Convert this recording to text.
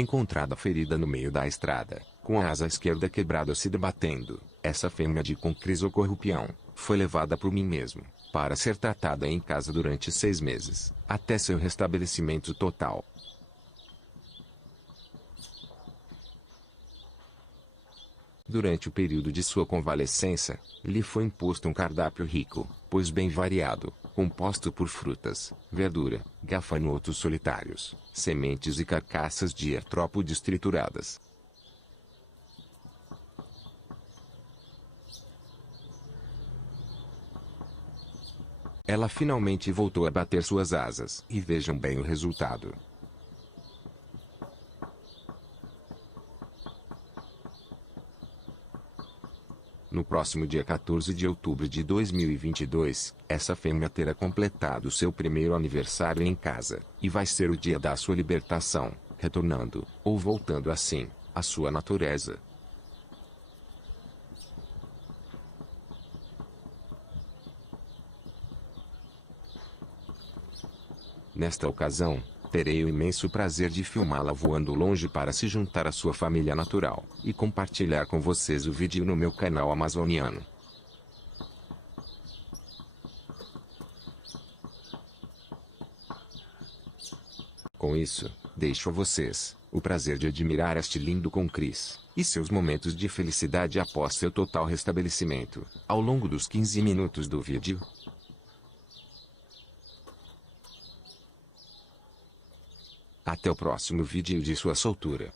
encontrada ferida no meio da estrada, com a asa esquerda quebrada se debatendo. Essa fêmea de com crisocorrupião foi levada por mim mesmo, para ser tratada em casa durante 6 meses, até seu restabelecimento total. Durante o período de sua convalescença, lhe foi imposto um cardápio rico, pois bem variado, composto por frutas, verdura, gafanhotos solitários, sementes e carcaças de artrópodes trituradas. Ela finalmente voltou a bater suas asas, e vejam bem o resultado. No próximo dia 14 de outubro de 2022, essa fêmea terá completado seu primeiro aniversário em casa, e vai ser o dia da sua libertação, retornando, ou voltando assim, à sua natureza. Nesta ocasião, terei o imenso prazer de filmá-la voando longe para se juntar à sua família natural, e compartilhar com vocês o vídeo no meu canal amazoniano. Com isso, deixo a vocês o prazer de admirar este lindo Concris, e seus momentos de felicidade após seu total restabelecimento, ao longo dos 15 minutos do vídeo. Até o próximo vídeo de sua soltura.